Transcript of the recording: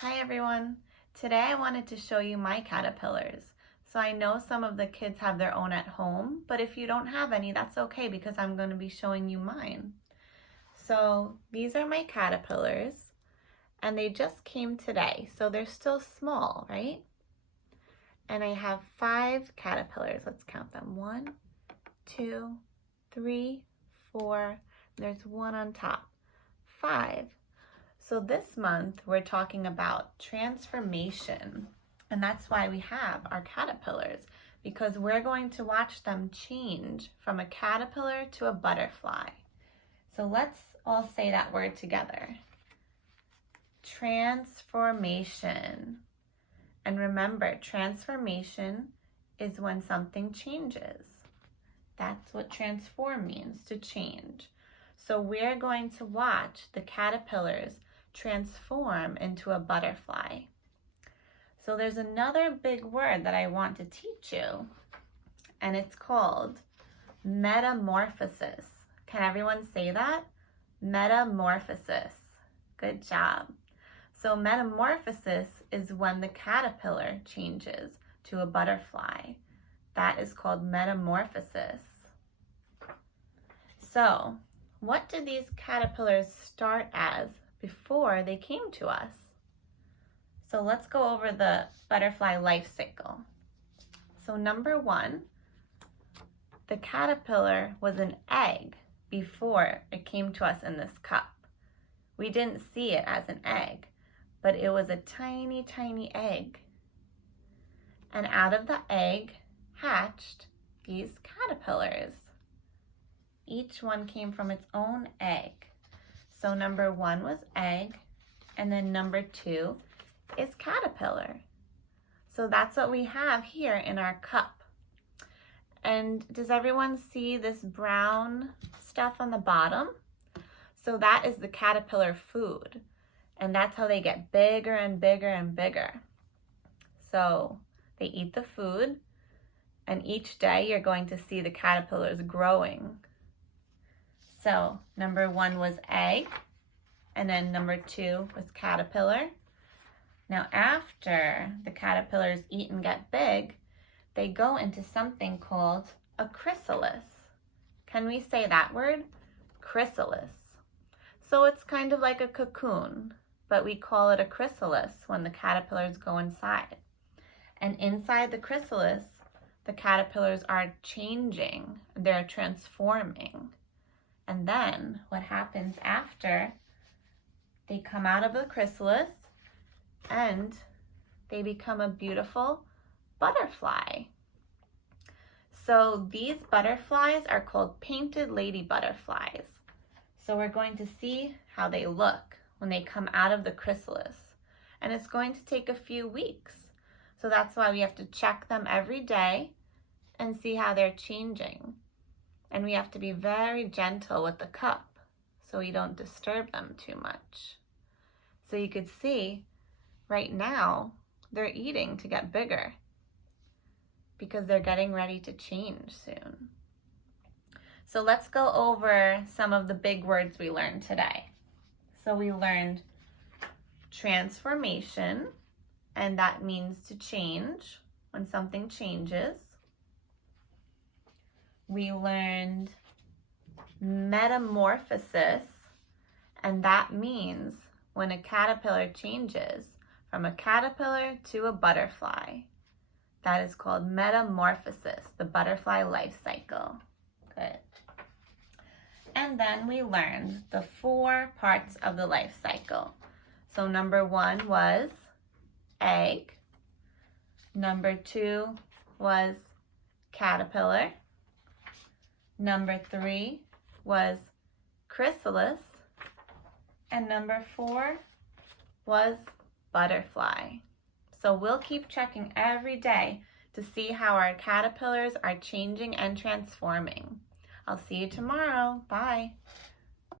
Hi everyone. Today I wanted to show you my caterpillars. So I know some of the kids have their own at home, but if you don't have any, that's okay because I'm going to be showing you mine. So these are my caterpillars and they just came today, so they're still small, right? And I have 5 caterpillars. Let's count them. 1, 2, 3, 4. There's one on top. 5. So this month we're talking about transformation, and that's why we have our caterpillars, because we're going to watch them change from a caterpillar to a butterfly. So let's all say that word together. Transformation. And remember, transformation is when something changes. That's what transform means, to change. So we're going to watch the caterpillars transform into a butterfly. So there's another big word that I want to teach you, and it's called metamorphosis. Can everyone say that? Metamorphosis. Good job. So metamorphosis is when the caterpillar changes to a butterfly. That is called metamorphosis. So what did these caterpillars start as before they came to us? So let's go over the butterfly life cycle. So number 1, the caterpillar was an egg before it came to us in this cup. We didn't see it as an egg, but it was a tiny, tiny egg. And out of the egg hatched these caterpillars. Each one came from its own egg. So number 1 was egg, and then number 2 is caterpillar. So that's what we have here in our cup. And does everyone see this brown stuff on the bottom? So that is the caterpillar food, and that's how they get bigger and bigger and bigger. So they eat the food, and each day you're going to see the caterpillars growing. So number 1 was egg, and then number 2 was caterpillar. Now after the caterpillars eat and get big, they go into something called a chrysalis. Can we say that word? Chrysalis. So it's kind of like a cocoon, but we call it a chrysalis when the caterpillars go inside. And inside the chrysalis, the caterpillars are changing, they're transforming. And then what happens after, they come out of the chrysalis and they become a beautiful butterfly. So these butterflies are called painted lady butterflies. So we're going to see how they look when they come out of the chrysalis. And it's going to take a few weeks. So that's why we have to check them every day and see how they're changing. And we have to be very gentle with the cup so we don't disturb them too much. So you could see right now they're eating to get bigger because they're getting ready to change soon. So let's go over some of the big words we learned today. So we learned transformation, and that means to change, when something changes. We learned metamorphosis, and that means when a caterpillar changes from a caterpillar to a butterfly. That is called metamorphosis, the butterfly life cycle. Good. And then we learned the 4 parts of the life cycle. So number 1 was egg. Number 2 was caterpillar. Number 3 was chrysalis. And number 4 was butterfly. So we'll keep checking every day to see how our caterpillars are changing and transforming. I'll see you tomorrow. Bye.